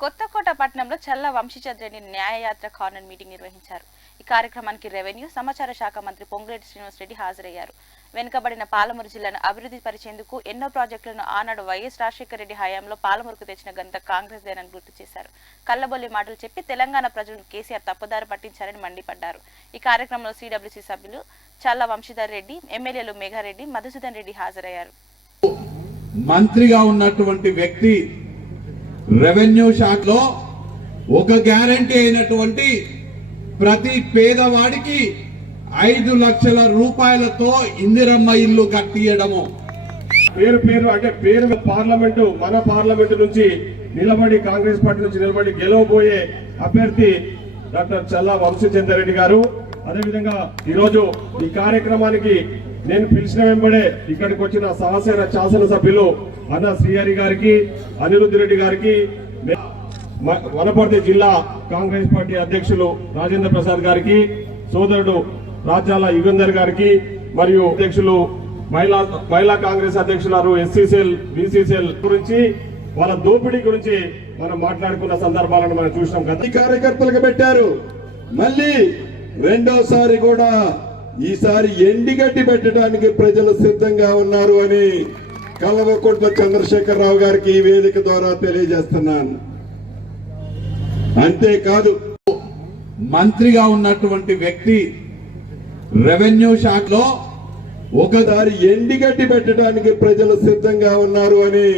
కొత్తకోట పట్టణంలో చల్ల Vamshi Chand Reddy Nyay Yatra corner meeting నిర్వహించారు. ఈ కార్యక్రమానికి రెవెన్యూ సమాచార శాఖ మంత్రి పొంగులేటి శ్రీనివాసరెడ్డి హాజరయ్యారు. వెనుకబడిన పాలమూరు జిల్లాను అభివృద్ధి పరిచేందుకు ఎన్నో ప్రాజెక్టులను ఆనాడు వైఎస్ రాజశేఖర రెడ్డి హయాంలో పాలమూరుకు తెచ్చిన ఘనత కాంగ్రెస్ దేనని గుర్తు చేశారు. కల్లబొల్లి మాటలు చెప్పి తెలంగాణ ప్రజలను కేసీఆర్ తప్పుదారి పట్టించారని మండిపడ్డారు. ఈ కార్యక్రమంలో సిడబ్ల్యూసీ సభ్యులు చల్ల వంశీధర్ రెడ్డి, ఎమ్మెల్యేలు మేఘారెడ్డి, మధుసూదన్ రెడ్డి హాజరయ్యారు. మంత్రిగా ఉన్నటువంటి వ్యక్తి రెవెన్యూ శాఖలో ఒక గ్యారంటీ అయినటువంటి ప్రతి పేదవాడికి 5 లక్షల రూపాయలతో ఇందిరమ్మ ఇల్లు కట్టియడము. పేరు పార్లమెంటు మన పార్లమెంటు నుంచి నిలబడి కాంగ్రెస్ పార్టీ నుంచి నిలబడి గెలవబోయే అభ్యర్థి డాక్టర్ చల్లా వంశీచంద్ర రెడ్డి గారు. అదేవిధంగా ఈరోజు ఈ కార్యక్రమానికి నేను పిలిచిన వెంబడే ఇక్కడికి వచ్చిన సహసేన శాసనసభ్యులు అన్న శ్రీహరి గారికి, అనిరుద్ధ్ రెడ్డి గారికి, వనపర్తి జిల్లా కాంగ్రెస్ పార్టీ అధ్యక్షులు రాజేంద్ర ప్రసాద్ గారికి, సోదరుడు రాజ్యాల యుగంధర్ గారికి మరియు అధ్యక్షులు మహిళా కాంగ్రెస్ అధ్యక్షులు ఎస్సీసీఎల్, బీసీసీఎల్ గురించి, వాళ్ళ దోపిడీ గురించి మనం మాట్లాడుకున్న సందర్భాలను మనం చూసినాం. గత కార్యకర్తలకు పెట్టారు. మళ్ళీ రెండోసారి కూడా ఈసారి ఎండిగడ్డి పెట్టడానికి ప్రజలు సిద్ధంగా ఉన్నారు అని కల్వకుంట్ల చంద్రశేఖరరావు గారికి ఈ వేదిక ద్వారా తెలియజేస్తున్నాను. అంతేకాదు, మంత్రిగా ఉన్నటువంటి వ్యక్తి రెవెన్యూ శాఖలో ఒకసారి ఎండిగడ్డి పెట్టడానికి ప్రజలు సిద్ధంగా ఉన్నారు అని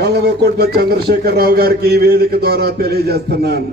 కల్వకుంట్ల చంద్రశేఖరరావు గారికి ఈ వేదిక ద్వారా తెలియజేస్తున్నాను.